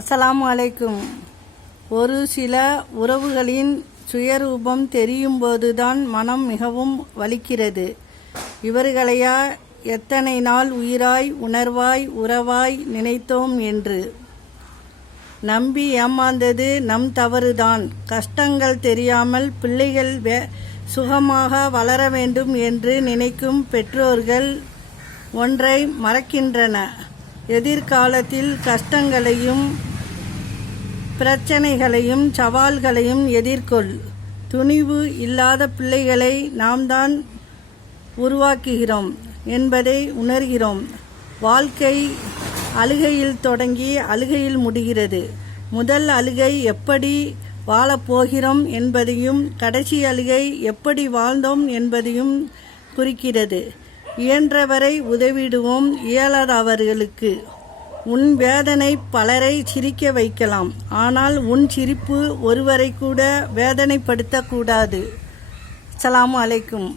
அஸ்லாம் அலைக்கும். ஒரு சில உறவுகளின் சுயரூபம் தெரியும்போதுதான் மனம் மிகவும் வலிக்கிறது. இவர்களையா எத்தனை நாள் உயிராய் உணர்வாய் உறவாய் நினைத்தோம் என்று. நம்பி ஏமாந்தது நம் தவறுதான். கஷ்டங்கள் தெரியாமல் பிள்ளைகள் வே சுகமாக வளர வேண்டும் என்று நினைக்கும் பெற்றோர்கள் ஒன்றை மறக்கின்றன. எதிர்காலத்தில் கஷ்டங்களையும் பிரச்சனைகளையும் சவால்களையும் எதிர்கொள். துணிவு இல்லாத பிள்ளைகளை நாம் தான் உருவாக்குகிறோம் என்பதை உணர்கிறோம். வாழ்க்கை அழுகையில் தொடங்கி அழுகையில் முடிகிறது. முதல் அழுகை எப்படி வாழப்போகிறோம் என்பதையும் கடைசி அழுகை எப்படி வாழ்ந்தோம் என்பதையும் குறிக்கிறது. இயன்றவரை உதவிடுவோம் இயலாதவர்களுக்கு உன் வேதனை பலரை சிரிக்க வைக்கலாம். ஆனால் உன் சிரிப்பு ஒருவரை கூட வேதனைப்படுத்தக்கூடாது. அஸ்ஸலாமு அலைக்கும்.